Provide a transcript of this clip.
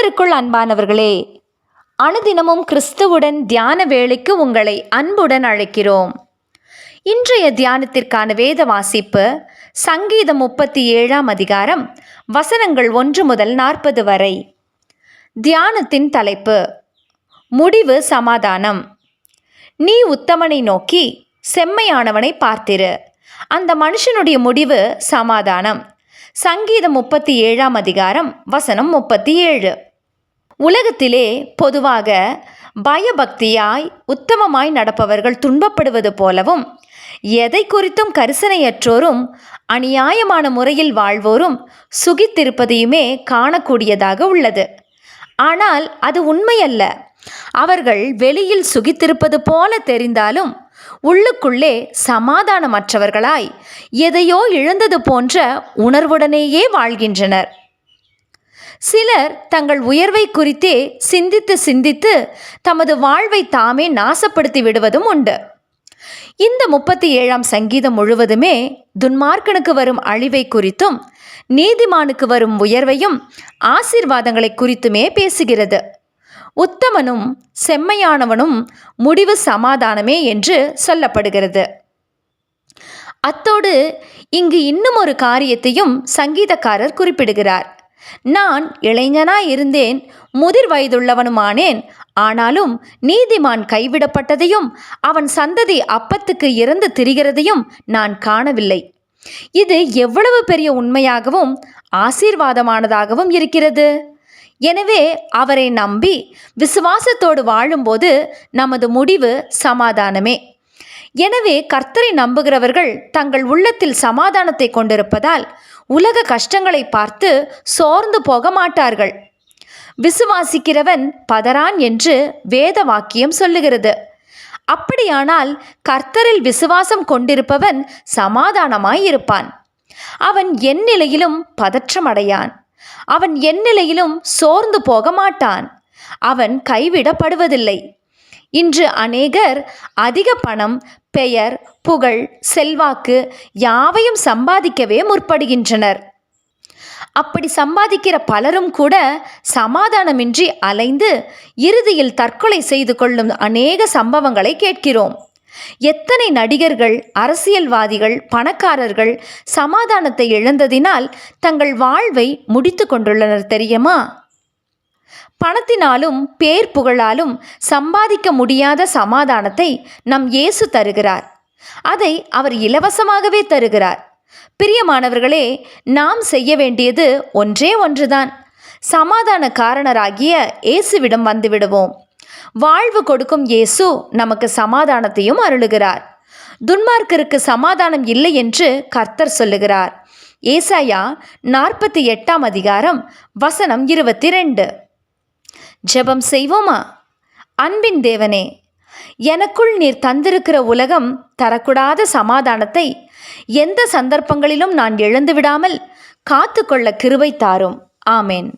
கர்த்தருக்குள் அன்பானவர்களே, அனுதினமும் கிறிஸ்துவுடன் தியான வேளைக்கு உங்களை அன்புடன் அழைக்கிறோம். இன்றைய தியானத்திற்கான வேத வாசிப்பு சங்கீதம் 37ஆம் அதிகாரம் வசனங்கள் 1 முதல் 40 வரை. தியானத்தின் தலைப்பு: முடிவு சமாதானம். நீ உத்தமனை நோக்கி செம்மையானவனை பார்த்திரு, அந்த மனுஷனுடைய முடிவு சமாதானம். சங்கீதம் 37ஆம் அதிகாரம் வசனம் 37. உலகத்திலே பொதுவாக பயபக்தியாய் உத்தமமாய் நடப்பவர்கள் துன்பப்படுவது போலவும், எதை குறித்தும் கரிசனையற்றோரும் அநியாயமான முறையில் வாழ்வோரும் சுகித்திருப்பதையுமே காணக்கூடியதாக உள்ளது. ஆனால் அது உண்மையல்ல. அவர்கள் வெளியில் சுகித்திருப்பது போல தெரிந்தாலும் உள்ளுக்குள்ளே சமாதானமற்றவர்களாய் எதையோ இழந்தது போன்ற உணர்வுடனேயே வாழ்கின்றனர். சிலர் தங்கள் உயர்வை குறித்தே சிந்தித்து தமது வாழ்வை தாமே நாசப்படுத்தி விடுவதும் உண்டு. இந்த 37ஆம் சங்கீதம் முழுவதுமே துன்மார்க்கனுக்கு வரும் அழிவை குறித்தும் நீதிமானுக்கு வரும் உயர்வையும் ஆசீர்வாதங்களை குறித்துமே பேசுகிறது. உத்தமனும் செம்மையானவனும் முடிவு சமாதானமே என்று சொல்லப்படுகிறது. அத்தோடு இங்கு இன்னும் ஒரு காரியத்தையும் சங்கீதக்காரர் குறிப்பிடுகிறார். நான் இளைஞனாய் இருந்தேன், முதிர் வயதுள்ளவனுமானேன், ஆனாலும் நீதிமான் கைவிடப்பட்டதையும் அவன் சந்ததி அப்பத்துக்கு இறந்து திரிகிறதையும் நான் காணவில்லை. இது எவ்வளவு பெரிய உண்மையாகவும் ஆசீர்வாதமானதாகவும் இருக்கிறது. எனவே அவரை நம்பி விசுவாசத்தோடு வாழும்போது நமது முடிவு சமாதானமே. எனவே கர்த்தரை நம்புகிறவர்கள் தங்கள் உள்ளத்தில் சமாதானத்தை கொண்டிருப்பதால் உலக கஷ்டங்களை பார்த்து சோர்ந்து போக மாட்டார்கள். விசுவாசிக்கிறவன் பதறான் என்று வேத வாக்கியம் சொல்லுகிறது. அப்படியானால் கர்த்தரில் விசுவாசம் கொண்டிருப்பவன் சமாதானமாய் இருப்பான். அவன் என் நிலையிலும் பதற்றமடையான். அவன் என் நிலையிலும் சோர்ந்து போக மாட்டான். அவன் கைவிடப்படுவதில்லை. இன்று அநேகர் அதிக பணம், பெயர், புகழ், செல்வாக்கு யாவையும் சம்பாதிக்கவே முற்படுகின்றனர். அப்படி சம்பாதிக்கிற பலரும் கூட சமாதானமின்றி அலைந்து இறுதியில் தற்கொலை செய்து கொள்ளும் அநேக சம்பவங்களை கேட்கிறோம். எத்தனை நடிகர்கள், அரசியல்வாதிகள், பணக்காரர்கள் சமாதானத்தை இழந்ததினால் தங்கள் வாழ்வை முடித்து கொண்டுள்ளனர் தெரியுமா? பணத்தினாலும் பேர் புகழாலும் சம்பாதிக்க முடியாத சமாதானத்தை நம் இயேசு தருகிறார். அதை அவர் இலவசமாகவே தருகிறார். பிரியமானவர்களே, நாம் செய்ய வேண்டியது ஒன்றே ஒன்றுதான். சமாதான காரணராகிய இயேசுவிடம் வந்துவிடுவோம். வாழ்வு கொடுக்கும் இயேசு நமக்கு சமாதானத்தையும் அருளுகிறார். துன்மார்க்கருக்கு சமாதானம் இல்லை என்று கர்த்தர் சொல்லுகிறார். ஏசாயா 48ஆம் அதிகாரம் வசனம் 22. ஜெபம் செய்வோமா? அன்பின் தேவனே, எனக்குள் நீர் தந்திருக்கிற உலகம் தரக்கூடாத சமாதானத்தை எந்த சந்தர்ப்பங்களிலும் நான் இழந்து விடாமல் காத்து கொள்ள கிருபை தாரும். ஆமேன்.